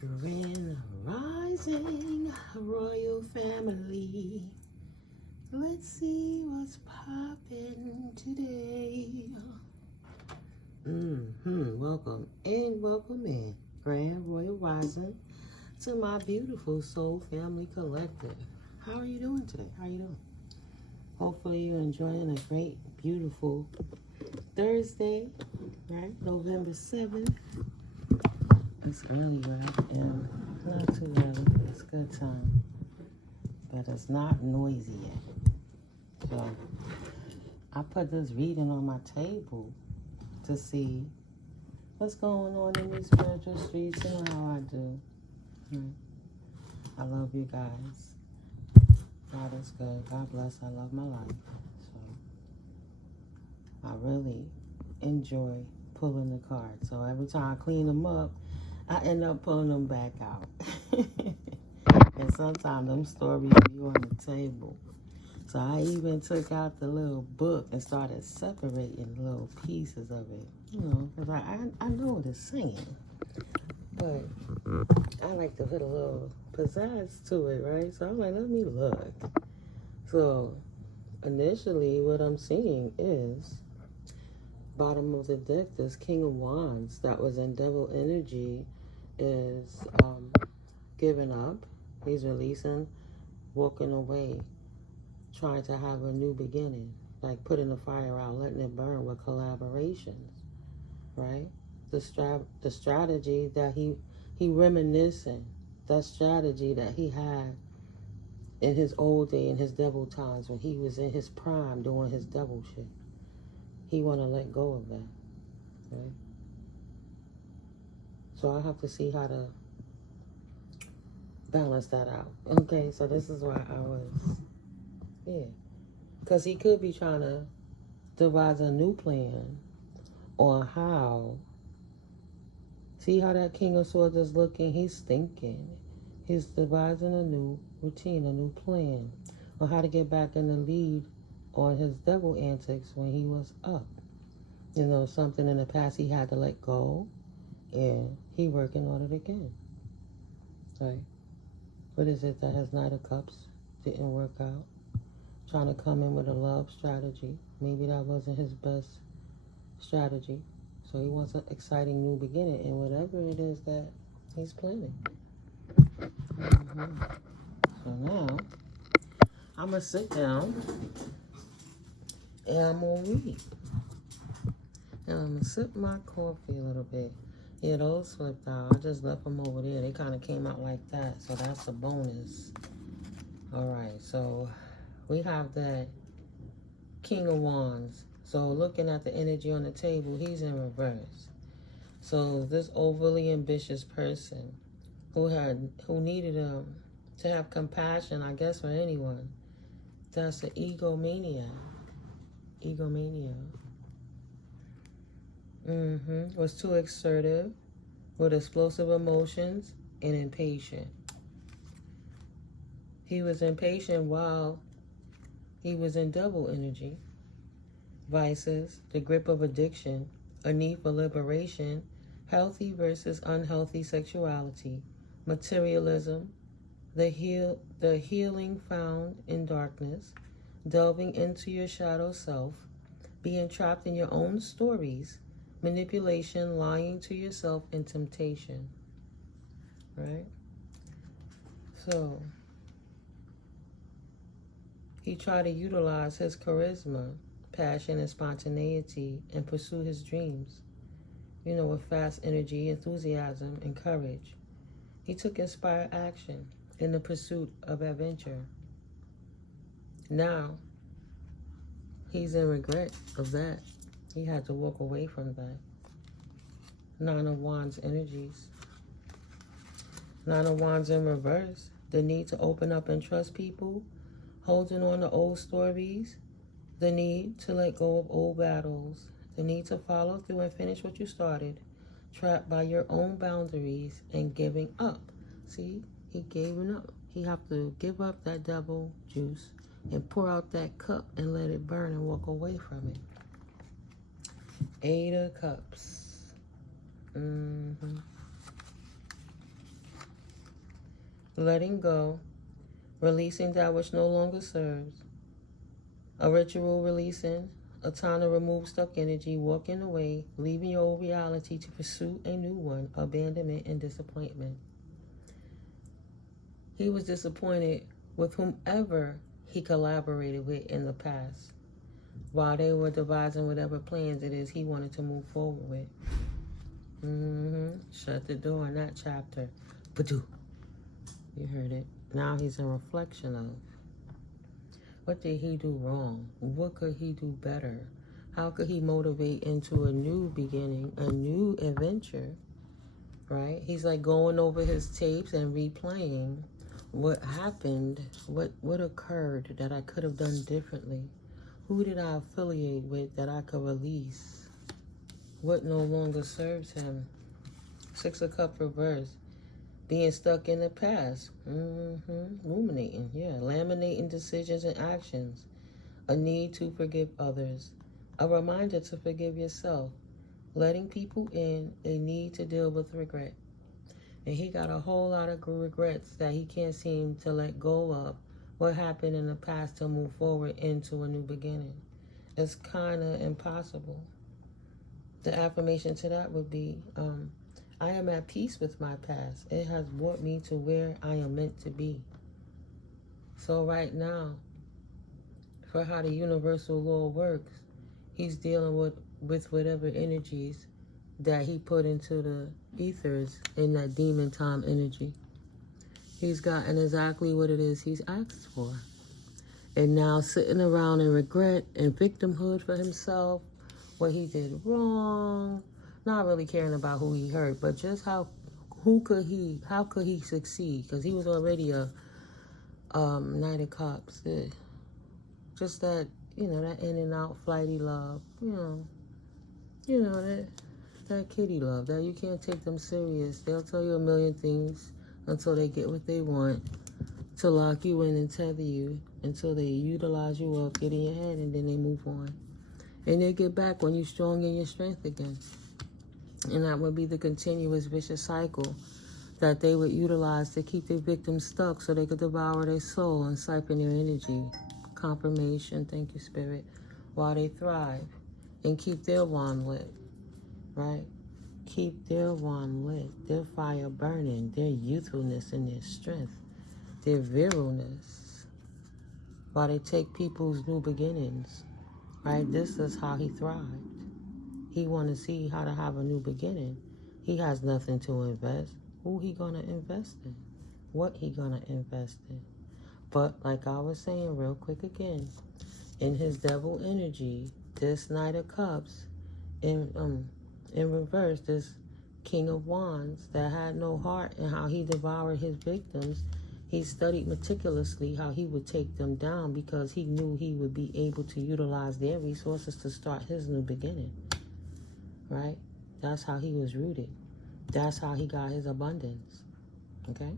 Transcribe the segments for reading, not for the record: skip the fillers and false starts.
Grand Rising Royal Family. Let's see what's poppin' today. Welcome in, Grand Royal Rising, to my beautiful Soul Family Collective. How are you doing today? How are you doing? Hopefully you're enjoying a great, beautiful Thursday, right? November 7th. It's early, right? And not too early. It's good time. But it's not noisy yet. So I put this reading on my table to see what's going on in these spiritual streets. You know how I do. I love you guys. God is good. God bless. I love my life. So I really enjoy pulling the cards. So every time I clean them up, I end up pulling them back out. And sometimes them stories be on the table. So I even took out the little book and started separating little pieces of it. You know, because I know what it's saying. But I like to put a little pizzazz to it, right? So I'm like, let me look. So initially what I'm seeing is bottom of the deck, this King of Wands that was in devil energy is giving up. He's releasing, walking away, trying to have a new beginning, like putting the fire out, letting it burn with collaborations, right? The strategy that he reminiscing, that strategy that he had in his old day, in his devil times, when he was in his prime doing his devil shit. He want to let go of that, right? So I have to see how to balance that out. Okay, so this is why I was, because he could be trying to devise a new plan on how. See how that King of Swords is looking? He's thinking. He's devising a new routine, a new plan on how to get back in the lead on his devil antics when he was up. You know, something in the past he had to let go, and he working on it again. Right? What is it that his Knight of Cups didn't work out? Trying to come in with a love strategy. Maybe that wasn't his best strategy. So he wants an exciting new beginning in whatever it is that he's planning. So now, I'm going to sit down and I'm going to read. And I'm going to sip my coffee a little bit. Yeah, those slipped out. I just left them over there. They kind of came out like that. So that's a bonus. All right. So we have that King of Wands. So looking at the energy on the table, he's in reverse. So this overly ambitious person who needed to have compassion, I guess, for anyone, that's an egomaniac. Was too assertive, with explosive emotions, and impatient. He was impatient while he was in double energy. Vices, the grip of addiction, a need for liberation, healthy versus unhealthy sexuality, materialism, the healing found in darkness, delving into your shadow self, being trapped in your own stories, manipulation, lying to yourself, and temptation. Right? So he tried to utilize his charisma, passion, and spontaneity and pursue his dreams, you know, with fast energy, enthusiasm, and courage. He took inspired action in the pursuit of adventure. Now, he's in regret of that. He had to walk away from that. Nine of Wands energies. Nine of Wands in reverse. The need to open up and trust people, holding on to old stories, the need to let go of old battles, the need to follow through and finish what you started, trapped by your own boundaries, and giving up. See, he gave up. He have to give up that devil juice and pour out that cup and let it burn and walk away from it. Eight of Cups. letting go, releasing that which no longer serves, a ritual releasing, a time to remove stuck energy, walking away, leaving your old reality to pursue a new one, abandonment and disappointment. He was disappointed with whomever he collaborated with in the past, while they were devising whatever plans it is he wanted to move forward with. Shut the door on that chapter. Badoo. You heard it. Now he's in reflection of, what did he do wrong? What could he do better? How could he motivate into a new beginning, a new adventure, right? He's like going over his tapes and replaying what happened, what occurred that I could have done differently. Who did I affiliate with that I could release? What no longer serves him? Six of Cups reverse. Being stuck in the past. Ruminating, yeah. Laminating decisions and actions. A need to forgive others. A reminder to forgive yourself. Letting people in. A need to deal with regret. And he got a whole lot of regrets that he can't seem to let go of what happened in the past to move forward into a new beginning. It's kind of impossible. The affirmation to that would be, I am at peace with my past. It has brought me to where I am meant to be. So right now, for how the universal law works, he's dealing with whatever energies that he put into the ethers in that demon time energy. He's gotten exactly what it is he's asked for. And now sitting around in regret and victimhood for himself, what he did wrong, not really caring about who he hurt, but just how could he succeed? Because he was already a Knight of Cups. Just that, that in and out flighty love, that kitty love, that you can't take them serious. They'll tell you a million things until they get what they want, to lock you in and tether you until they utilize you up, get in your head, and then they move on. And they get back when you're strong in your strength again. And that would be the continuous vicious cycle that they would utilize to keep their victims stuck so they could devour their soul and siphon their energy. Confirmation, thank you, Spirit, while they thrive and keep their wand lit, right? Keep their wand lit, their fire burning, their youthfulness and their strength, their virilness, while they take people's new beginnings, right? This is how he thrived. He want to see how to have a new beginning. He has nothing to invest. Who he going to invest in? What he going to invest in? But like I was saying real quick again, in his devil energy, this Knight of Cups, in reverse, this King of Wands that had no heart and how he devoured his victims, he studied meticulously how he would take them down because he knew he would be able to utilize their resources to start his new beginning. Right? That's how he was rooted. That's how he got his abundance. Okay?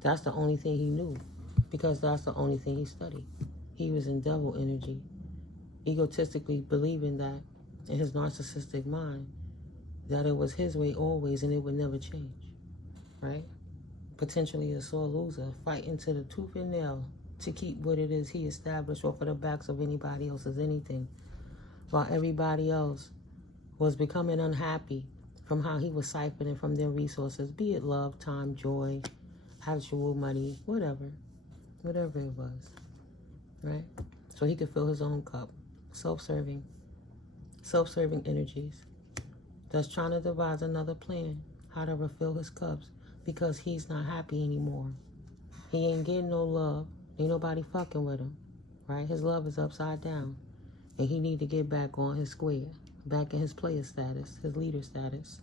That's the only thing he knew, because that's the only thing he studied. He was in devil energy, egotistically believing that in his narcissistic mind that it was his way always and it would never change. Right? Potentially a sore loser, fighting to the tooth and nail to keep what it is he established off of the backs of anybody else's anything, while everybody else was becoming unhappy from how he was siphoning from their resources, be it love, time, joy, actual money, whatever it was, right? So he could fill his own cup. Self-serving energies that's trying to devise another plan, how to refill his cups, because he's not happy anymore. He ain't getting no love. Ain't nobody fucking with him, right? His love is upside down, and he need to get back on his square, back in his player status, his leader status.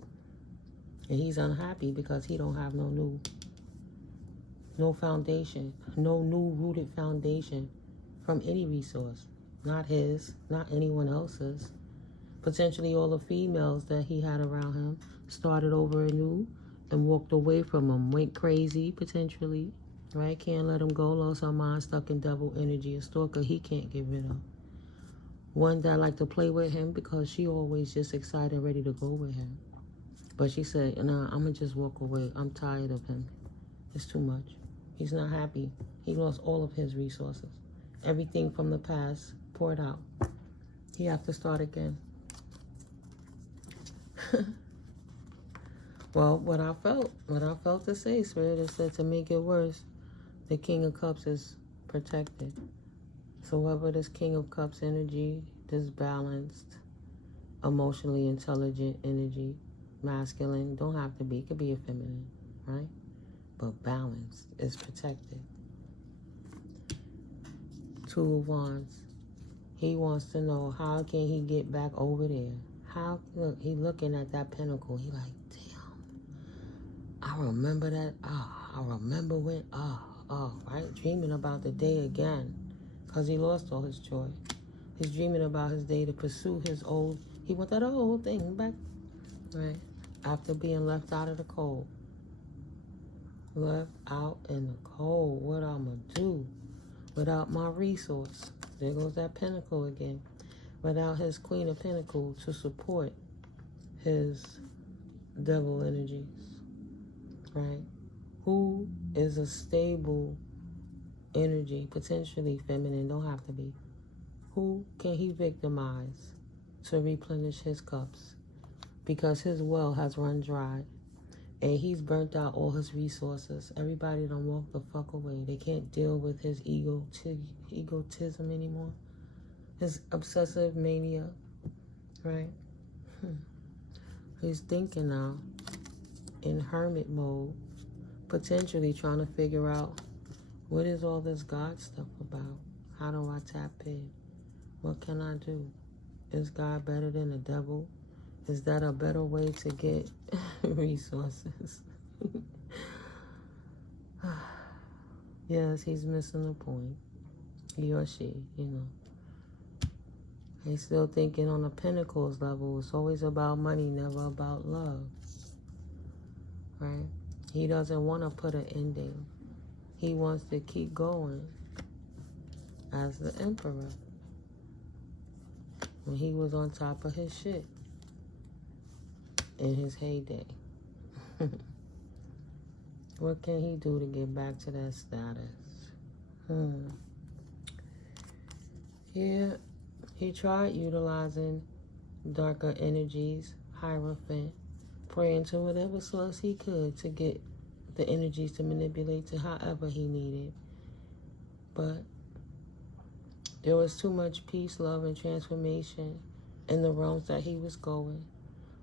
And he's unhappy because he don't have no foundation, no new rooted foundation from any resource. Not his, not anyone else's. Potentially all the females that he had around him started over anew and walked away from him, went crazy potentially, right? Can't let him go, lost her mind, stuck in devil energy, a stalker he can't get rid of. One that liked to play with him because she always just excited, ready to go with him. But she said, nah, I'm going to just walk away. I'm tired of him. It's too much. He's not happy. He lost all of his resources. Everything from the past poured out. He have to start again. Well, what I felt to say, Spirit, is said to make it worse, the King of Cups is protected. So whoever this King of Cups energy, this balanced, emotionally intelligent energy, masculine, don't have to be, it could be a feminine, right? But balanced is protected. Two of Wands. He wants to know, how can he get back over there? How, look, he looking at that pinnacle. He like, damn, I remember that. I remember when, right? Dreaming about the day again. Because he lost all his joy. He's dreaming about his day to pursue his old, he want that old thing back, right? After being left out of the cold. Left out in the cold. What I'm going to do without my resource? There goes that pinnacle again. Without his Queen of Pentacles to support his devil energies, right? Who is a stable energy, potentially feminine, don't have to be. Who can he victimize to replenish his cups? Because his well has run dry and he's burnt out all his resources. Everybody done walk the fuck away. They can't deal with his egotism anymore. His obsessive mania, right? He's thinking now in hermit mode, potentially trying to figure out, what is all this God stuff about? How do I tap in? What can I do? Is God better than the devil? Is that a better way to get resources? Yes, he's missing the point. He or she, you know. He's still thinking on the Pentacles level. It's always about money, never about love. Right? He doesn't want to put an ending. He wants to keep going as the Emperor. When he was on top of his shit. In his heyday. What can he do to get back to that status? Yeah. He tried utilizing darker energies, Hierophant, praying to whatever source he could to get the energies to manipulate to however he needed. But there was too much peace, love, and transformation in the realms that he was going.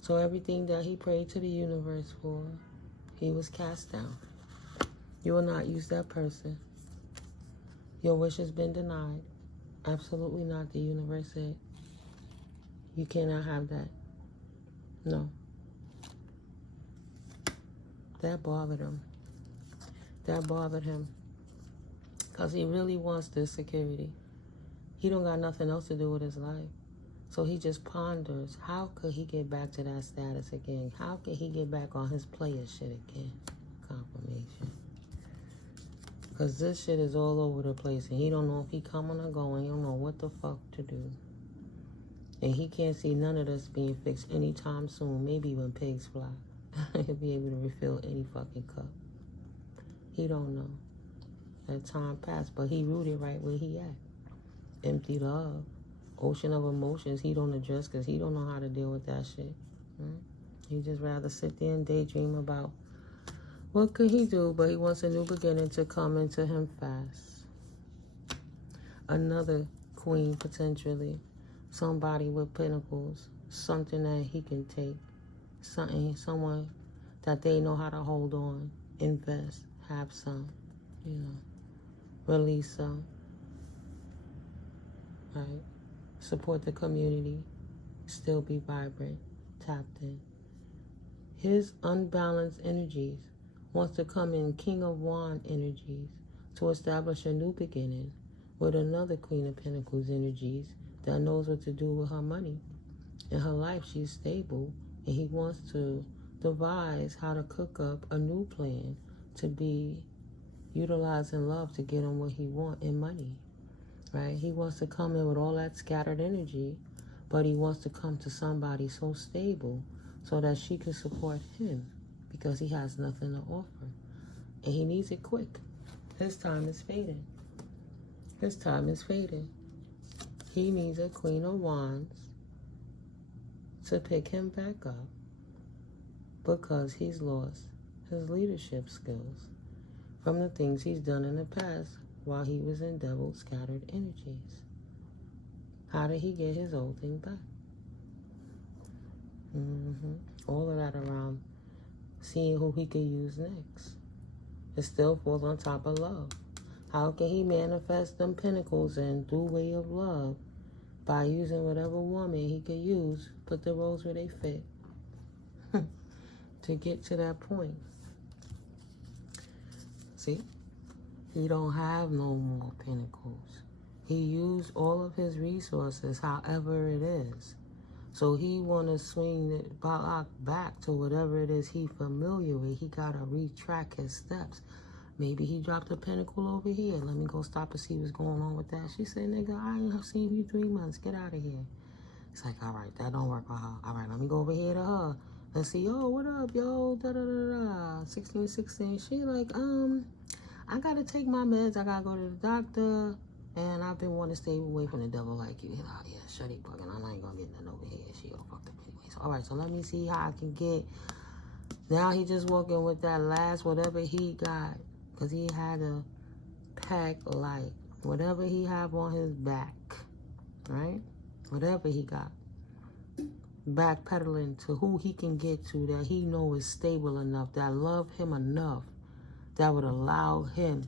So everything that he prayed to the universe for, he was cast down. You will not use that person. Your wish has been denied. Absolutely not, the universe said. You cannot have that. No. That bothered him. That bothered him. Because he really wants this security. He don't got nothing else to do with his life. So he just ponders, how could he get back to that status again? How could he get back on his player shit again? Confirmation. Because this shit is all over the place, and he don't know if he coming or going. He don't know what the fuck to do. And he can't see none of this being fixed anytime soon. Maybe when pigs fly. He'll be able to refill any fucking cup. He don't know. That time passed, but he rooted right where he at. Empty love. Ocean of emotions he don't address because he don't know how to deal with that shit. He just rather sit there and daydream about what could he do, but he wants a new beginning to come into him fast. Another queen, potentially. Somebody with pentacles. Something that he can take. Someone that they know how to hold on. Invest. Have some. You know. Release some. Right? Support the community. Still be vibrant. Tapped in. His unbalanced energies wants to come in King of Wands energies to establish a new beginning with another Queen of Pentacles energies that knows what to do with her money. In her life, she's stable, and he wants to devise how to cook up a new plan to be utilizing love to get him what he wants in money, right? He wants to come in with all that scattered energy, but he wants to come to somebody so stable so that she can support him because he has nothing to offer. And he needs it quick. His time is fading. His time is fading. He needs a Queen of Wands to pick him back up because he's lost his leadership skills from the things he's done in the past while he was in devil scattered energies. How did he get his old thing back? All of that around seeing who he could use next. It still falls on top of love. How can he manifest them pentacles and do way of love by using whatever woman he could use, put the roles where they fit to get to that point? See? He don't have no more pentacles. He used all of his resources, however it is. So he want to swing it back to whatever it is he familiar with. He got to retrack his steps. Maybe he dropped a pentacle over here. Let me go stop and see what's going on with that. She said, nigga, I ain't seen you 3 months. Get out of here. It's like, all right, that don't work for her. All right, let me go over here to her. Let's see, yo, what up, yo, da-da-da-da. 1616. She like, I got to take my meds. I got to go to the doctor. And I've been wanting to stay away from the devil like you. Oh, yeah, shutty bugging. I ain't going to get nothing over here. She all fucked up anyway. So, all right, so let me see how I can get. Now he just walking with that last whatever he got. Because he had a pack light. Whatever he have on his back. Right? Whatever he got. Backpedaling to who he can get to that he know is stable enough. That love him enough. That would allow him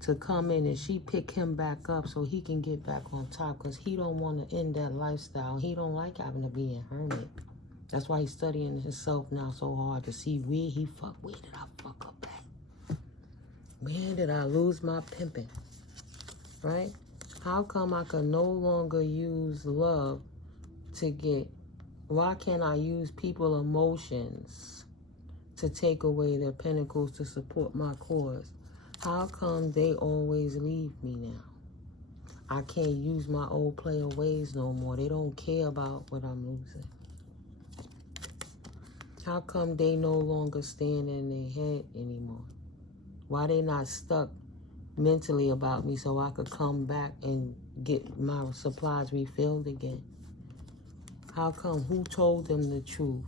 to come in and she pick him back up so he can get back on top because he don't want to end that lifestyle. He don't like having to be a hermit. That's why he's studying himself now so hard to see where he fucked. Where did I fuck up at? Where did I lose my pimping? Right? How come I can no longer use love to get... Why can't I use people's emotions to take away their pentacles to support my cause? How come they always leave me now? I can't use my old player ways no more. They don't care about what I'm losing. How come they no longer stand in their head anymore? Why they not stuck mentally about me so I could come back and get my supplies refilled again? How come? Who told them the truth?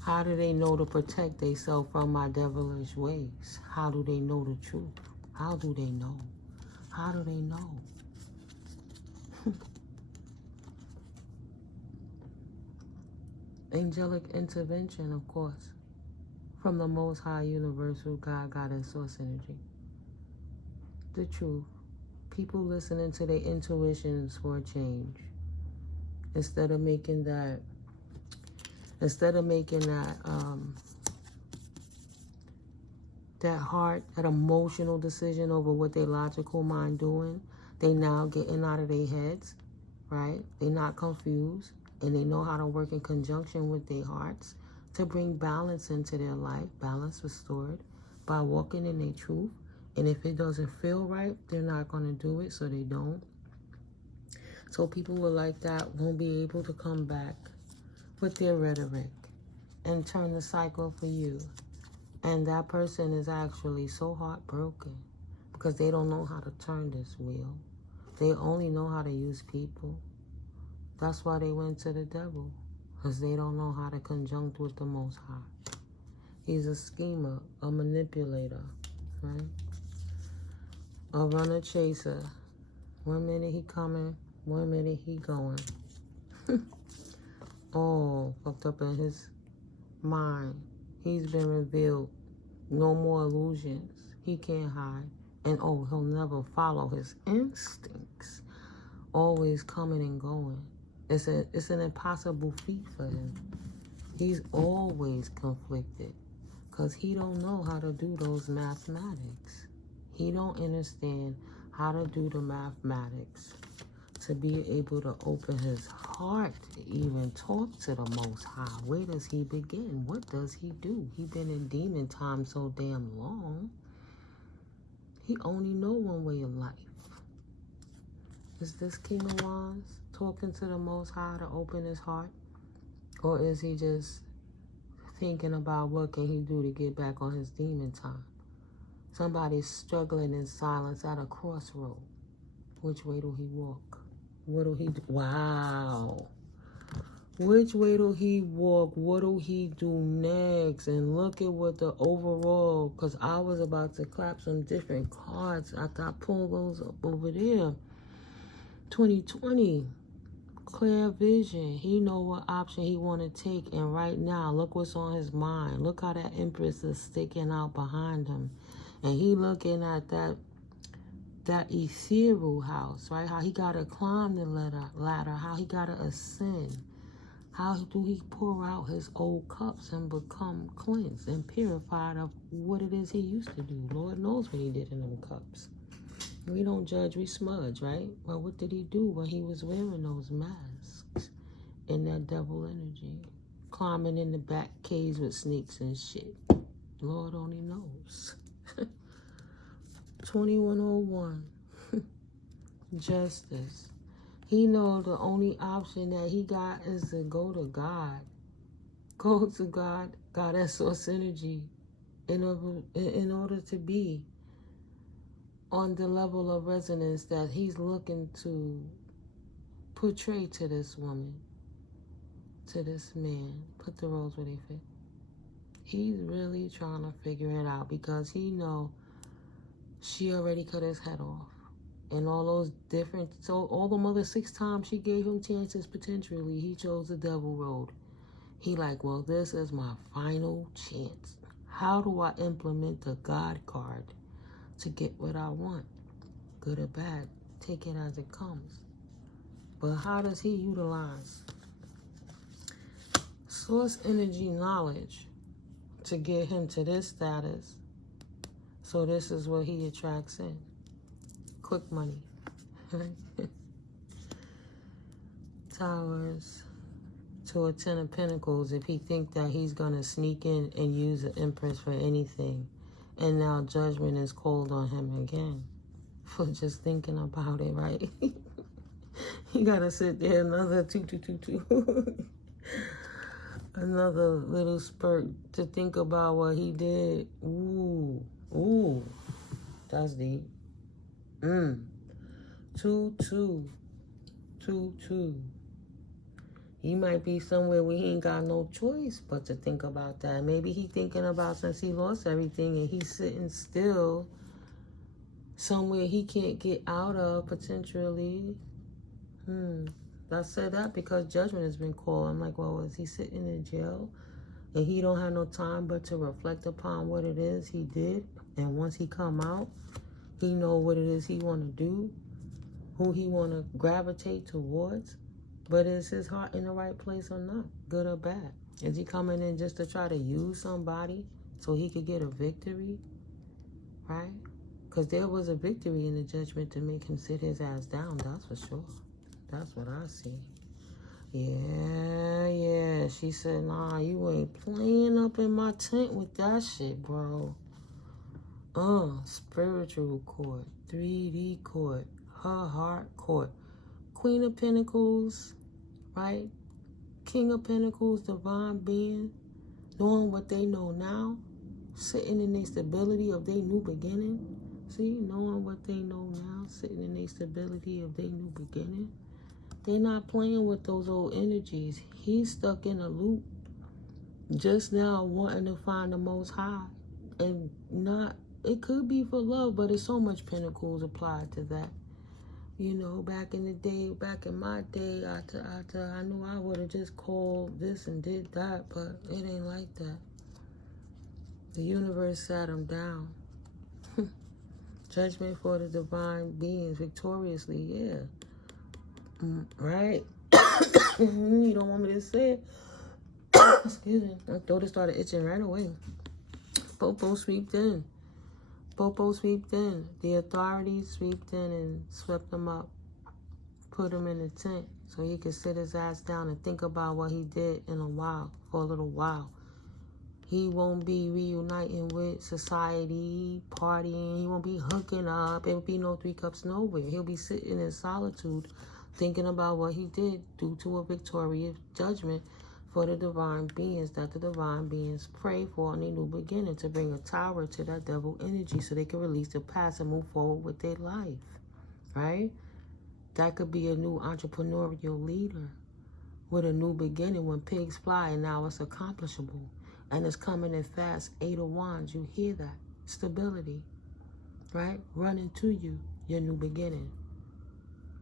How do they know to protect themselves from my devilish ways? How do they know the truth? How do they know? How do they know? Angelic intervention, of course, from the Most High Universal God, Goddess, Source Energy. The truth. People listening to their intuitions for a change. Instead of making that heart, that emotional decision over what their logical mind doing, they now getting out of their heads, right? They not confused, and they know how to work in conjunction with their hearts to bring balance into their life, balance restored by walking in their truth. And if it doesn't feel right, they're not going to do it, so they don't. So people who are like that won't be able to come back with their rhetoric and turn the cycle for you. And that person is actually so heartbroken because they don't know how to turn this wheel. They only know how to use people. That's why they went to the devil, because they don't know how to conjunct with the Most High. He's a schemer, a manipulator, right? A runner chaser. 1 minute he coming, 1 minute he going. All fucked up in his mind. He's been revealed. No more illusions. He can't hide. And he'll never follow his instincts. Always coming and going. It's an impossible feat for him. He's always conflicted. Because he don't know how to do those mathematics. He don't understand how to do the mathematics to be able to open his heart to even talk to the Most High. Where does he begin? What does he do? He been in demon time so damn long. He only know one way of life. Is this King of Wands talking to the Most High to open his heart? Or is he just thinking about what can he do to get back on his demon time. Somebody's struggling in silence at a crossroad. Which way do he walk? What do he do? Wow. Which way do he walk? What do he do next? And look at what the overall, because I was about to clap some different cards after I pull those up over there. 2020. Clear vision. He know what option he want to take. And right now, look what's on his mind. Look how that Empress is sticking out behind him. And he looking at that ethereal house, right? How he got to climb the ladder. How he got to ascend. How do he pour out his old cups and become cleansed and purified of what it is he used to do. Lord knows what he did in them cups. We don't judge, we smudge, right? Well, what did he do when he was wearing those masks in that devil energy? Climbing in the back caves with snakes and shit. Lord only knows. 2101. Justice. He knows the only option that he got is to go to God. Go to God, that source energy, in order to be on the level of resonance that he's looking to portray to this woman, to this man. Put the roles where they fit. He's really trying to figure it out because he know she already cut his head off. And all those different, so all the other 6 times she gave him chances potentially, he chose the devil road. He like, well, this is my final chance. How do I implement the God card to get what I want? Good or bad, take it as it comes. But how does he utilize source energy knowledge to get him to this status? So this is what he attracts in. Quick money. Towers to a 10 of Pentacles if he think that he's going to sneak in and use the Empress for anything. And now judgment is called on him again for just thinking about it, right? You got to sit there another 2. Another little spurt to think about what he did. Ooh, that's deep. 2. He might be somewhere where he ain't got no choice but to think about that. Maybe he thinking about since he lost everything and he's sitting still somewhere he can't get out of potentially. I said that because judgment has been called. I'm like, well, is he sitting in jail and he don't have no time but to reflect upon what it is he did? And once he come out, he know what it is he want to do, who he want to gravitate towards. But is his heart in the right place or not? Good or bad? Is he coming in just to try to use somebody so he could get a victory? Right? Because there was a victory in the judgment to make him sit his ass down. That's for sure. That's what I see. Yeah. She said, nah, you ain't playing up in my tent with that shit, bro. Spiritual court, 3D court, her heart court, Queen of Pentacles, right? King of Pentacles, divine being, knowing what they know now, sitting in the stability of their new beginning. See, knowing what they know now, sitting in the stability of their new beginning. They're not playing with those old energies. He's stuck in a loop, just now wanting to find the Most High, and not. It could be for love, but it's so much pentacles applied to that. You know, back in the day, back in my day, after I knew I would have just called this and did that, but it ain't like that. The universe sat him down. Judgment for the divine beings victoriously, yeah. Right? You don't want me to say it. Excuse me. My throat started itching right away. Popo sweeped in. Popo sweeped in. The authorities sweeped in and swept him up. Put him in a tent so he could sit his ass down and think about what he did for a little while. He won't be reuniting with society, partying. He won't be hooking up. There will be no 3 cups nowhere. He'll be sitting in solitude thinking about what he did due to a victorious judgment for the divine beings that the divine beings pray for in a new beginning, to bring a tower to that devil energy so they can release the past and move forward with their life, right? That could be a new entrepreneurial leader with a new beginning when pigs fly, and now it's accomplishable. And it's coming in fast. 8 of Wands, you hear that? Stability, right? Running to you, your new beginning.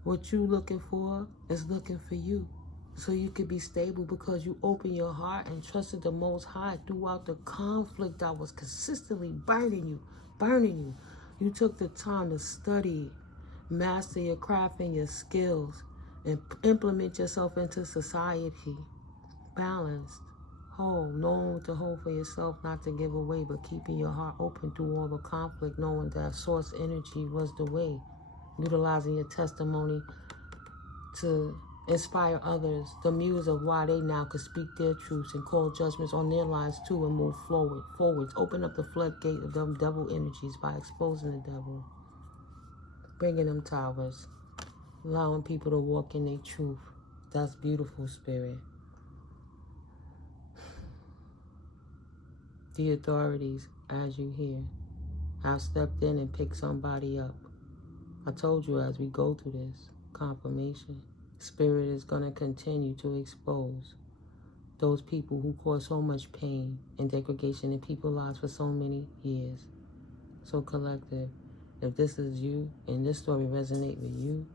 What you looking for is looking for you. So you could be stable because you open your heart and trusted the Most High throughout the conflict that was consistently burning you. You took the time to study, master your craft and your skills, and implement yourself into society. Balanced, whole, knowing what to hold for yourself, not to give away, but keeping your heart open through all the conflict, knowing that source energy was the way. Utilizing your testimony to inspire others, the muse of why they now could speak their truths and call judgments on their lives too, and move forwards. Open up the floodgate of them devil energies by exposing the devil, bringing them towers, allowing people to walk in their truth. That's beautiful, Spirit. The authorities, as you hear, have stepped in and picked somebody up. I told you as we go through this confirmation, Spirit is going to continue to expose those people who cause so much pain and degradation in people's lives for so many years. So collective, if this is you and this story resonate with you,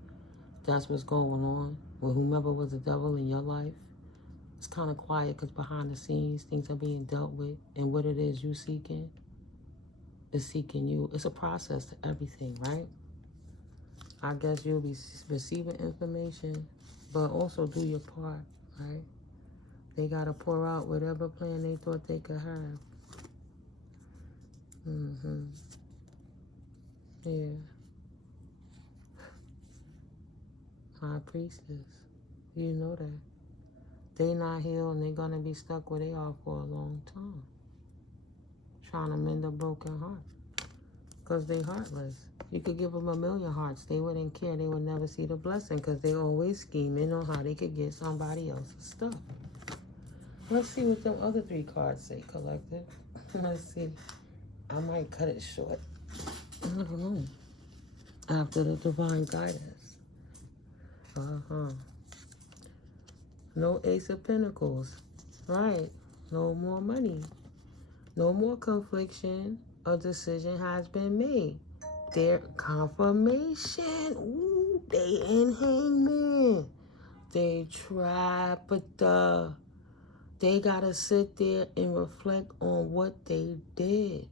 that's what's going on with whomever was the devil in your life. It's kind of quiet because behind the scenes, things are being dealt with, and what it is you seeking is seeking you. It's a process to everything, right? I guess you'll be receiving information, but also do your part, right? They got to pour out whatever plan they thought they could have. Yeah. High Priestess. You know that. They not healed and they're going to be stuck where they are for a long time. Trying to mend a broken heart. Because they heartless. You could give them 1,000,000 hearts. They wouldn't care. They would never see the blessing because they always scheming on how they could get somebody else's stuff. Let's see what them other 3 cards say, collective. Let's see. I might cut it short. I don't know. After the divine guidance. No Ace of Pentacles. Right. No more money. No more confliction. A decision has been made. Their confirmation. Ooh, they in Hangman. They trapped, but they gotta sit there and reflect on what they did.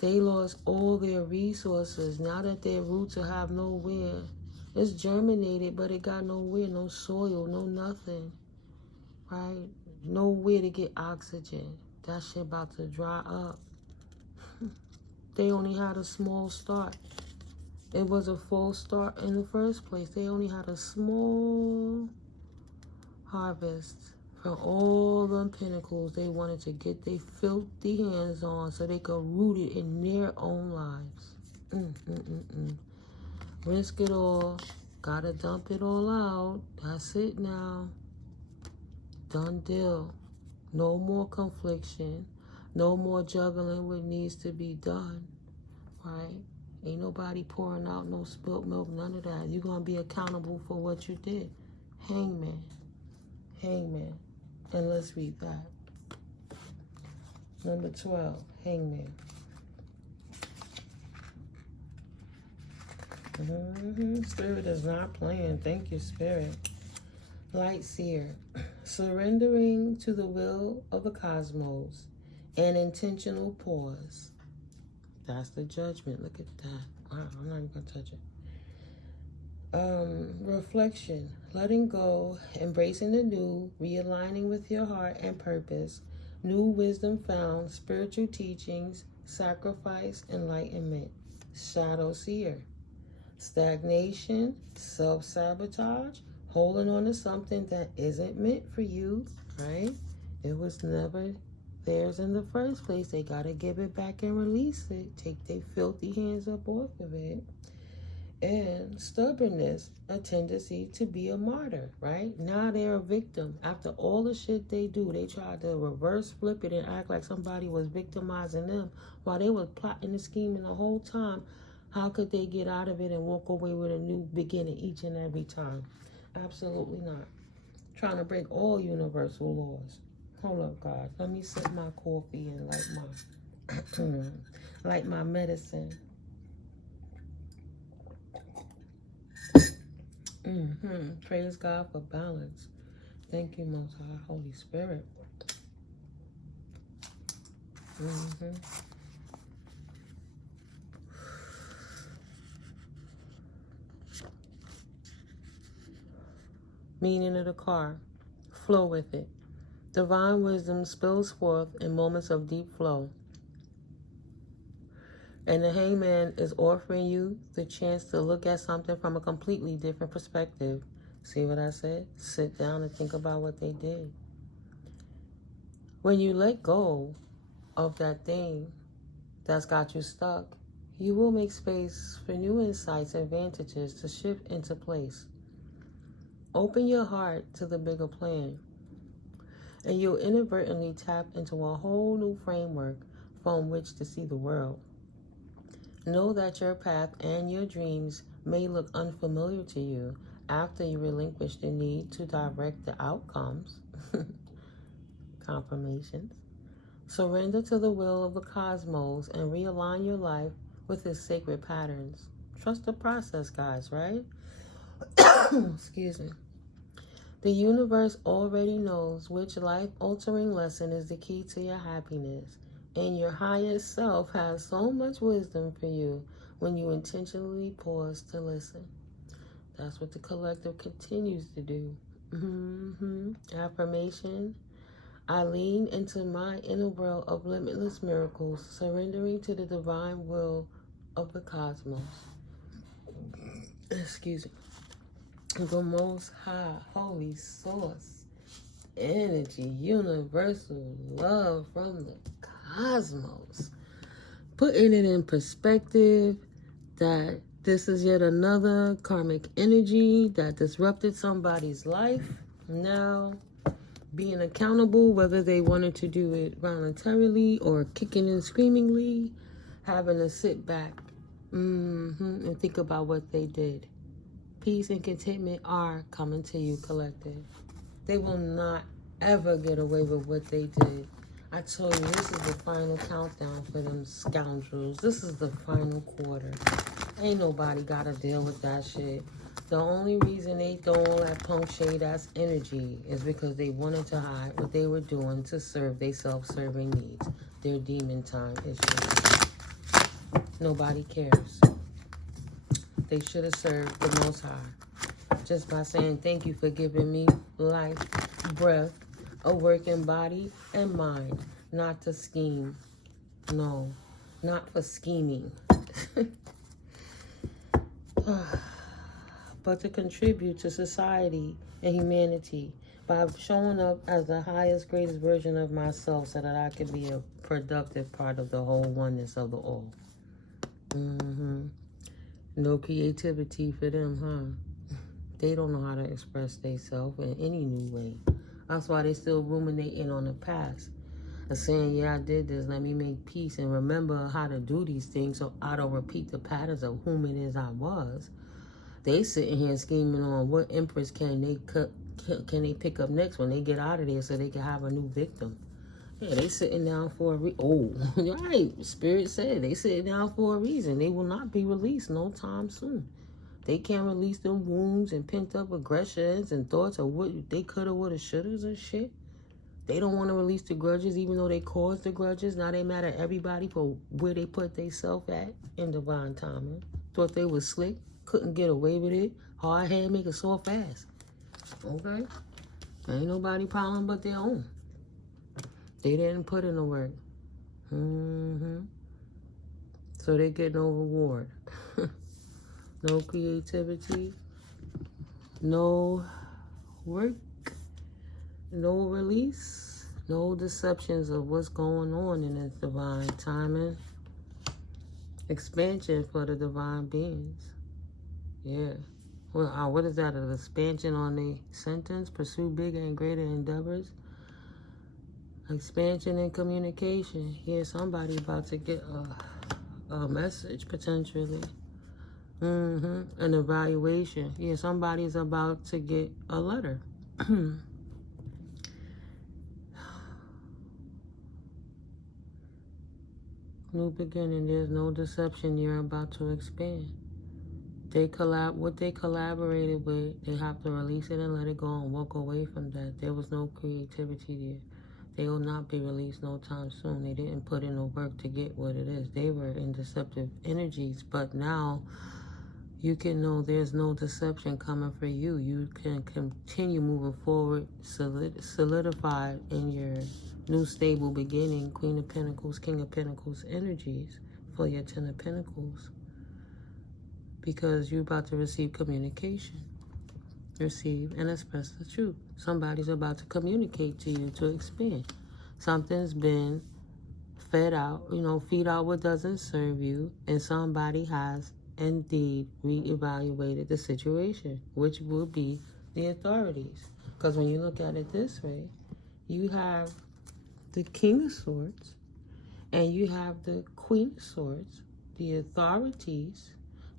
They lost all their resources. Now that their roots have nowhere. It's germinated, but it got nowhere. No soil, no nothing. Right? Nowhere to get oxygen. That shit about to dry up. They only had a small start. It was a full start in the first place. They only had a small harvest from all the pinnacles they wanted to get their filthy hands on so they could root it in their own lives. Risk it all. Gotta dump it all out. That's it now. Done deal. No more confliction. No more juggling what needs to be done, right? Ain't nobody pouring out no spilt milk, none of that. You're going to be accountable for what you did. Hangman. Hangman. And let's read that. Number 12, Hangman. Spirit is not playing. Thank you, Spirit. Light Seer. Surrendering to the will of the cosmos. An intentional pause. That's the judgment. Look at that. Wow, I'm not even going to touch it. Reflection. Letting go. Embracing the new. Realigning with your heart and purpose. New wisdom found. Spiritual teachings. Sacrifice. Enlightenment. Shadow Seer. Stagnation. Self-sabotage. Holding on to something that isn't meant for you. Right? It was never theirs in the first place. They got to give it back and release it. Take their filthy hands up off of it. And stubbornness, a tendency to be a martyr, right? Now they're a victim. After all the shit they do, they try to reverse flip it and act like somebody was victimizing them while they were plotting and scheming the whole time. How could they get out of it and walk away with a new beginning each and every time? Absolutely not. Trying to break all universal laws. Hold up, guys. Let me sip my coffee and light my medicine. Praise God for balance. Thank you, Most High Holy Spirit. Meaning of the card. Flow with it. Divine wisdom spills forth in moments of deep flow. And the hangman is offering you the chance to look at something from a completely different perspective. See what I said? Sit down and think about what they did. When you let go of that thing that's got you stuck, you will make space for new insights and advantages to shift into place. Open your heart to the bigger plan, and you'll inadvertently tap into a whole new framework from which to see the world. Know that your path and your dreams may look unfamiliar to you after you relinquish the need to direct the outcomes, confirmations. Surrender to the will of the cosmos and realign your life with its sacred patterns. Trust the process, guys, right? Excuse me. The universe already knows which life-altering lesson is the key to your happiness, and your highest self has so much wisdom for you when you intentionally pause to listen. That's what the collective continues to do. Affirmation. I lean into my inner world of limitless miracles, surrendering to the divine will of the cosmos. Excuse me. The Most High, Holy Source, energy, universal love from the cosmos. Putting it in perspective that this is yet another karmic energy that disrupted somebody's life. Now, being accountable, whether they wanted to do it voluntarily or kicking and screamingly, having to sit back and think about what they did. Peace and contentment are coming to you, collective. They will not ever get away with what they did. I told you, this is the final countdown for them scoundrels. This is the final quarter. Ain't nobody got to deal with that shit. The only reason they throw all that punk shade ass energy is because they wanted to hide what they were doing to serve their self-serving needs. Their demon time issues. Nobody cares. They should have served the Most High just by saying, thank you for giving me life, breath, a working body, and mind. Not to scheme. No, not for scheming. But to contribute to society and humanity by showing up as the highest, greatest version of myself so that I can be a productive part of the whole oneness of the all. No creativity for them, huh? They don't know how to express themselves in any new way. That's why they still ruminating on the past. And saying, yeah, I did this, let me make peace and remember how to do these things so I don't repeat the patterns of whom it is I was. They sitting here scheming on what empress can they pick up next when they get out of there so they can have a new victim. Yeah, they sitting down for a right, Spirit said they sitting down for a reason. They will not be released no time soon. They can't release them wounds and pent up aggressions and thoughts of what they coulda, woulda, shouldas and shit. They don't want to release the grudges even though they caused the grudges. Now they mad at everybody for where they put themselves at in divine timing. Thought they was slick, couldn't get away with it. Hard head make it soft fast. Okay? Ain't nobody problem but their own. They didn't put in the work. So they get no reward. No creativity. No work. No release. No deceptions of what's going on in this divine timing. Expansion for the divine beings. Yeah. Well, what is that? An expansion on the sentence? Pursue bigger and greater endeavors. Expansion in communication. Yeah, somebody about to get a message, potentially. An evaluation. Yeah, somebody's about to get a letter. New beginning. There's no deception. You're about to expand. What they collaborated with, they have to release it and let it go and walk away from that. There was no creativity there. They will not be released no time soon. They didn't put in the work to get what it is. They were in deceptive energies, but now you can know there's no deception coming for you. You can continue moving forward, solidified in your new stable beginning, Queen of Pentacles, King of Pentacles energies for your 10 of Pentacles. Because you're about to receive communication. Receive and express the truth. Somebody's about to communicate to you to expand. Something's been fed out, feed out what doesn't serve you, and somebody has indeed reevaluated the situation, which will be the authorities. Because when you look at it this way, you have the King of Swords and you have the Queen of Swords, the authorities.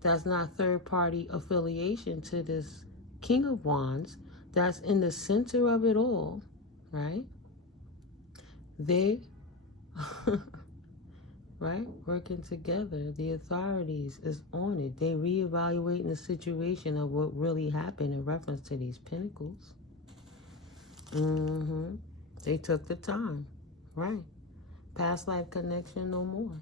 That's not third-party affiliation to this King of Wands. That's in the center of it all, right? They, right, working together. The authorities is on it. They reevaluating the situation of what really happened in reference to these pentacles. They took the time, right? Past life connection, no more.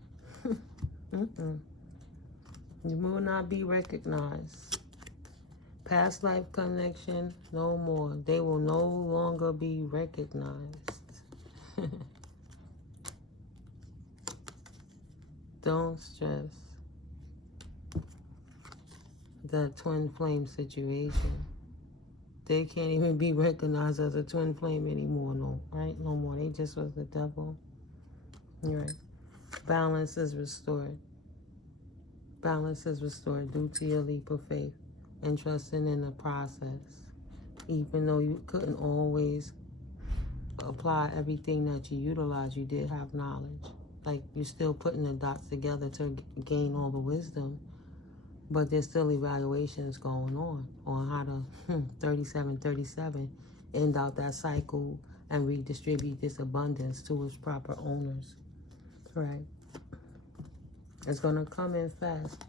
You will not be recognized. Past life connection, no more. They will no longer be recognized. Don't stress. The twin flame situation. They can't even be recognized as a twin flame anymore, no, right? No more. They just was the devil. Right. Balance is restored. Balance is restored due to your leap of faith and trusting in the process. Even though you couldn't always apply everything that you utilize, you did have knowledge. Like, you're still putting the dots together to gain all the wisdom, but there's still evaluations going on how to 3737 end out that cycle and redistribute this abundance to its proper owners. Right? It's going to come in fast,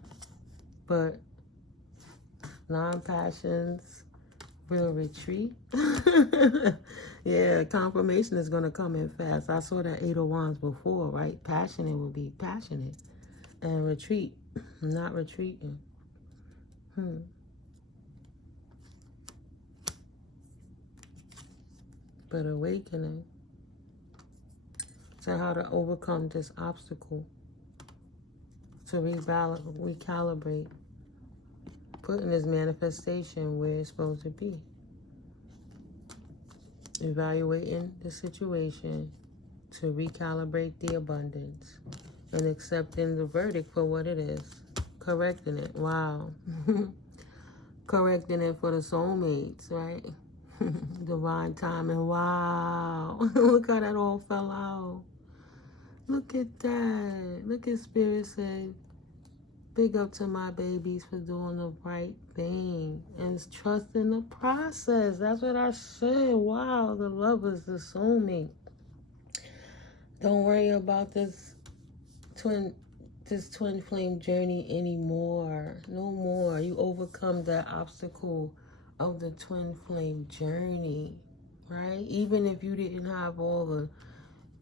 but non-passions will retreat. Yeah, confirmation is going to come in fast. I saw that 8 of Wands before, right? Passionate will be passionate, and retreat, not retreating. But awakening to how to overcome this obstacle, to recalibrate, putting this manifestation where it's supposed to be. Evaluating the situation to recalibrate the abundance and accepting the verdict for what it is. Correcting it. Wow. Correcting it for the soulmates, right? Divine timing. Wow. Look how that all fell out. Look at that. Look at Spirit said, big up to my babies for doing the right thing and trusting the process. That's what I said. Wow, the lovers, the soulmate. Don't worry about this twin flame journey anymore. No more. You overcome that obstacle of the twin flame journey, right? Even if you didn't have all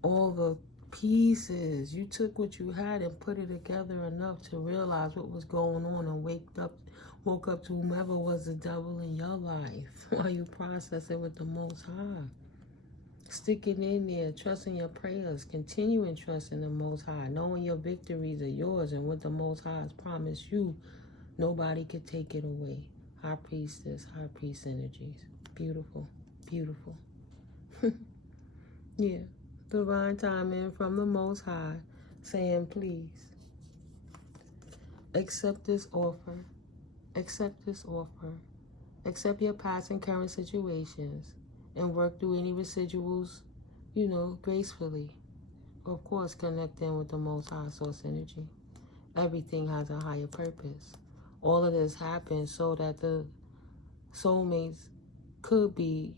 the pieces, you took what you had and put it together enough to realize what was going on and woke up to whomever was the devil in your life while you process it with the Most High. Sticking in there, trusting your prayers, continuing trusting the Most High, knowing your victories are yours and what the Most High has promised you, nobody could take it away. High Priestess, High Priest energies. Beautiful, beautiful. Yeah. Divine timing from the Most High, saying, please, accept this offer accept this offer. Accept your past and current situations and work through any residuals, gracefully. Of course, connecting with the Most High Source energy. Everything has a higher purpose. All of this happened so that the soulmates could be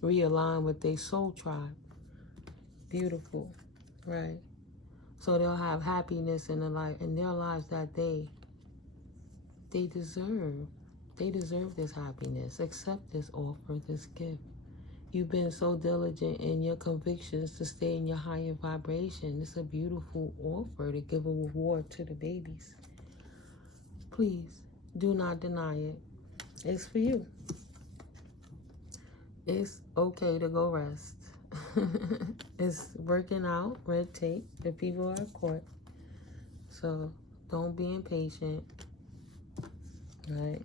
realigned with their soul tribe. Beautiful, right? So they'll have happiness in their lives that they deserve. They deserve this happiness. Accept this offer, this gift. You've been so diligent in your convictions to stay in your higher vibration. It's a beautiful offer to give a reward to the babies. Please, do not deny it. It's for you. It's okay to go rest. It's working out, red tape. The people are at court. So don't be impatient. Right?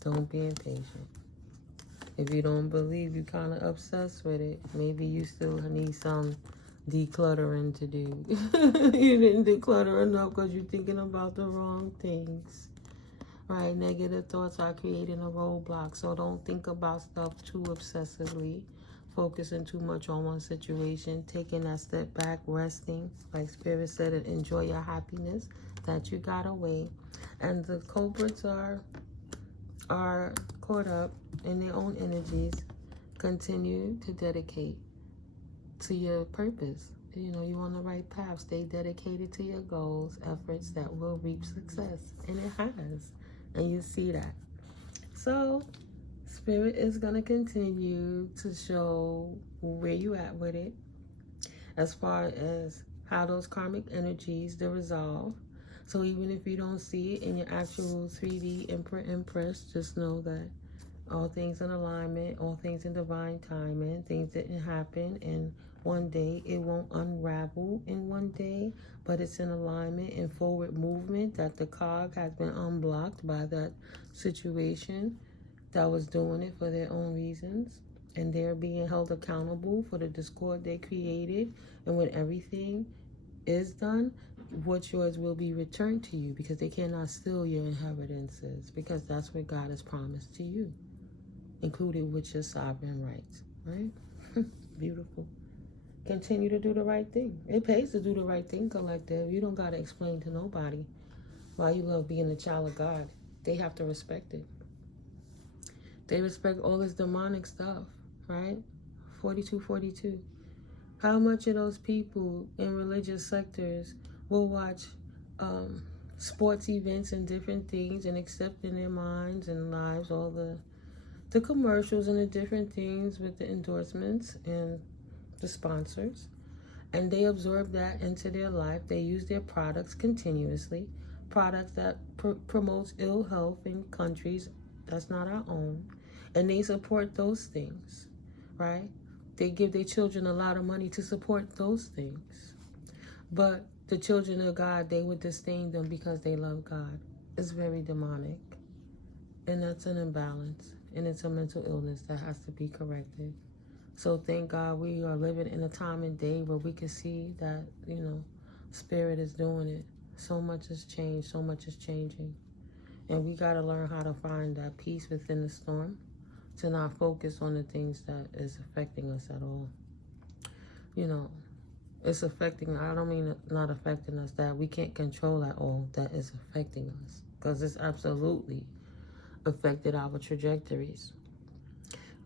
Don't be impatient. If you don't believe, you're kind of obsessed with it. Maybe you still need some decluttering to do. You didn't declutter enough because you're thinking about the wrong things. Right? Negative thoughts are creating a roadblock. So don't think about stuff too obsessively. Focusing too much on one situation. Taking that step back, resting. Like Spirit said, and enjoy your happiness that you got away. And the culprits are caught up in their own energies. Continue to dedicate to your purpose. You're on the right path. Stay dedicated to your goals, efforts that will reap success. And it has. And you see that. So, Spirit is going to continue to show where you at with it. As far as how those karmic energies, they resolve. So even if you don't see it in your actual 3D impress, just know that all things in alignment, all things in divine timing, things didn't happen in one day. It won't unravel in one day, but it's in alignment and forward movement that the cog has been unblocked by that situation that was doing it for their own reasons. And they're being held accountable for the discord they created. And when everything is done, what's yours will be returned to you, because they cannot steal your inheritances, because that's what God has promised to you, included with your sovereign rights, right? Beautiful. Continue to do the right thing. It pays to do the right thing, collective. You don't got to explain to nobody why you love being a child of God. They have to respect it. They respect all this demonic stuff, right? 4242. How much of those people in religious sectors will watch sports events and different things and accept in their minds and lives all the commercials and the different things with the endorsements and the sponsors, and they absorb that into their life. They use their products continuously, products that promotes ill health in countries that's not our own, and they support those things, right? They give their children a lot of money to support those things. But the children of God, they would disdain them because they love God. It's very demonic. And that's an imbalance. And it's a mental illness that has to be corrected. So thank God we are living in a time and day where we can see that, Spirit is doing it. So much has changed. So much is changing. And we got to learn how to find that peace within the storm, to not focus on the things that is affecting us at all. It's affecting, I don't mean not affecting us, that we can't control at all, that is affecting us. Because it's absolutely affected our trajectories.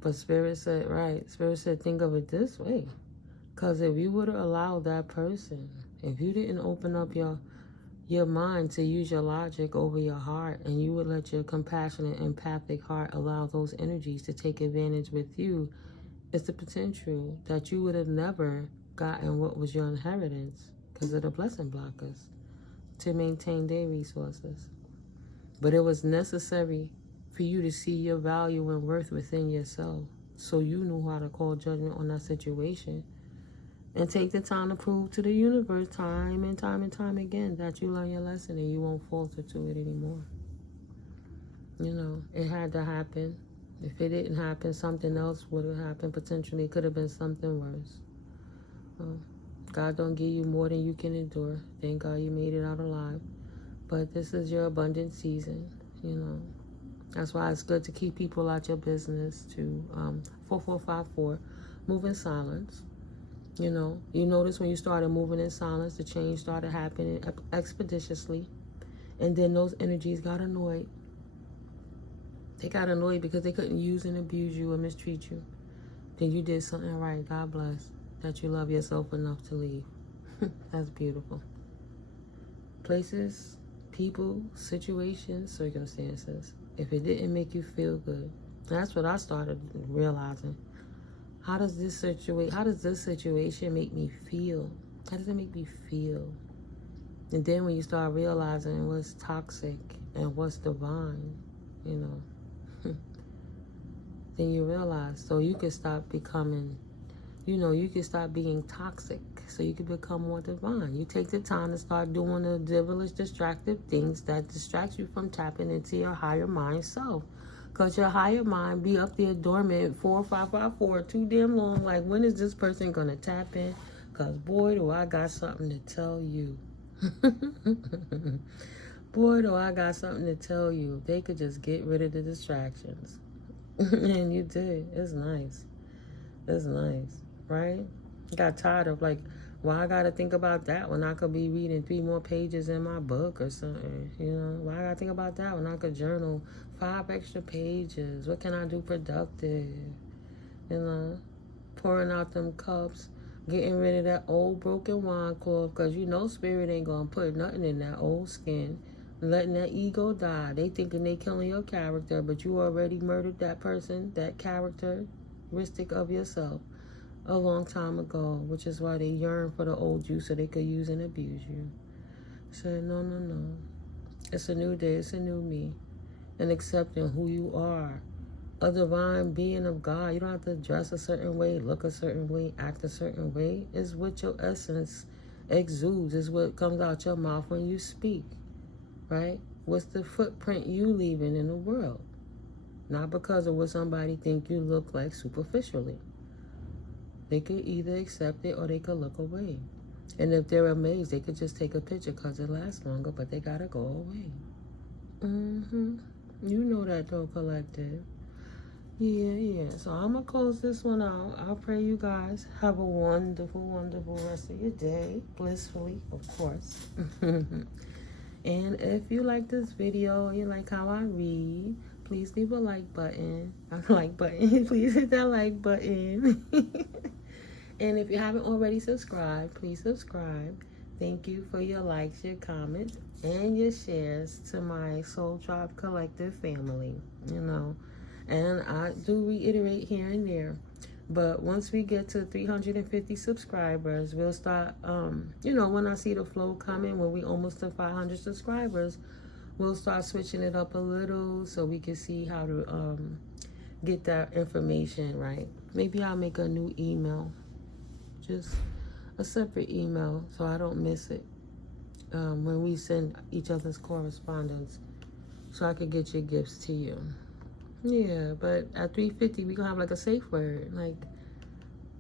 But Spirit said, right, Spirit said, think of it this way. Because if you would have allowed that person, if you didn't open up your mind to use your logic over your heart, and you would let your compassionate, empathic heart allow those energies to take advantage with you, it's the potential that you would have never gotten what was your inheritance because of the blessing blockers to maintain their resources. But it was necessary for you to see your value and worth within yourself, so you knew how to call judgment on that situation and take the time to prove to the universe time and time again that you learn your lesson and you won't falter to it anymore. It had to happen. If it didn't happen, something else would have happened. Potentially, it could have been something worse. God don't give you more than you can endure. Thank God you made it out alive. But this is your abundant season, you know. That's why it's good to keep people out your business to 4454, move in silence. You know, you notice when you started moving in silence, the change started happening expeditiously. And then those energies got annoyed. They got annoyed because they couldn't use and abuse you or mistreat you. Then you did something right. God bless. That you love yourself enough to leave. That's beautiful. Places, people, situations, circumstances. If it didn't make you feel good. That's what I started realizing. How does this situation make me feel? How does it make me feel? And then when you start realizing what's toxic and what's divine, you know, then you realize, so you can stop becoming, you know, you can stop being toxic, so you can become more divine. You take the time to start doing the devilish, distractive things that distract you from tapping into your higher mind self. Because your higher mind be up there dormant, 4554, too damn long. Like, when is this person going to tap in? Because, boy, do I got something to tell you. Boy, do I got something to tell you. They could just get rid of the distractions. And you did. It's nice. It's nice, right? Got tired of, like, why I got to think about that when I could be reading 3 more pages in my book or something, you know? Why I got to think about that when I could journal 5 extra pages? What can I do productive? You know? Pouring out them cups, getting rid of that old broken wine cloth, because you know Spirit ain't going to put nothing in that old skin. Letting that ego die. They thinking they killing your character, but you already murdered that person, that characteristic of yourself, a long time ago, which is why they yearn for the old you so they could use and abuse you. So no, no, no. It's a new day. It's a new me. And accepting who you are. A divine being of God. You don't have to dress a certain way, look a certain way, act a certain way. It's what your essence exudes. It's what comes out your mouth when you speak. Right? What's the footprint you leaving in the world? Not because of what somebody think you look like superficially. They could either accept it or they could look away. And if they're amazed, they could just take a picture because it lasts longer, but they gotta go away. You know that though, collective. Yeah. So I'm gonna close this one out. I pray you guys have a wonderful, wonderful rest of your day. Blissfully, of course. And if you like this video, you like how I read, please leave a like button. Please hit that like button. And if you haven't already subscribed, please subscribe. Thank you for your likes, your comments, and your shares to my Soul Tribe Collective family, you know. And I do reiterate here and there, but once we get to 350 subscribers, we'll start, you know, when I see the flow coming, when we almost to 500 subscribers, we'll start switching it up a little so we can see how to get that information right. Maybe I'll make a new email. Just a separate email so I don't miss it when we send each other's correspondence, so I could get your gifts to you. Yeah, but at 350 we gonna have like a safe word, like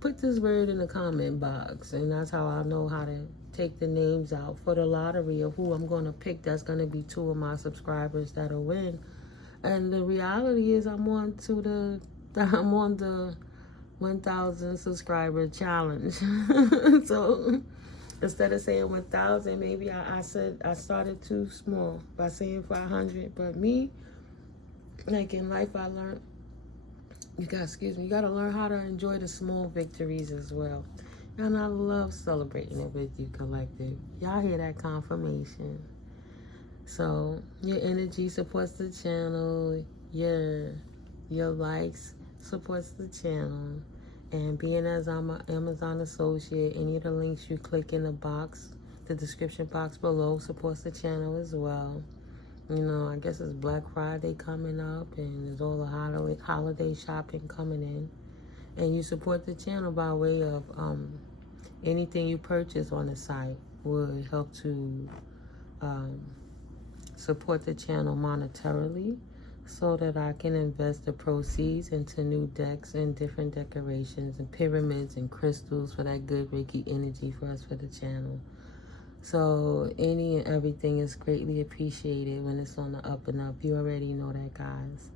put this word in the comment box, and that's how I know how to take the names out for the lottery of who I'm gonna pick. That's gonna be 2 of my subscribers that'll win. And the reality is I'm on the 1,000 subscriber challenge. So instead of saying 1,000, maybe I said I started too small by saying 500. But me, like in life, I learned you gotta learn how to enjoy the small victories as well. And I love celebrating it with you, collective. Y'all hear that confirmation? So your energy supports the channel. Your likes supports the channel. And being as I'm an Amazon associate, any of the links you click in the box, the description box below, supports the channel as well. You know, I guess it's Black Friday coming up, and there's all the holiday shopping coming in. And you support the channel by way of anything you purchase on the site would help to support the channel monetarily, so that I can invest the proceeds into new decks and different decorations and pyramids and crystals for that good Reiki energy for us for the channel. So any and everything is greatly appreciated when it's on the up and up. You already know that, guys.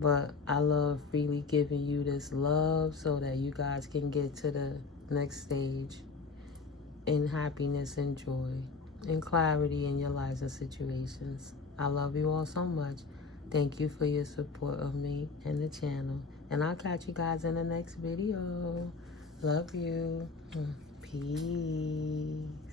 But I love freely giving you this love so that you guys can get to the next stage in happiness and joy and clarity in your lives and situations. I love you all so much. Thank you for your support of me and the channel. And I'll catch you guys in the next video. Love you. Peace.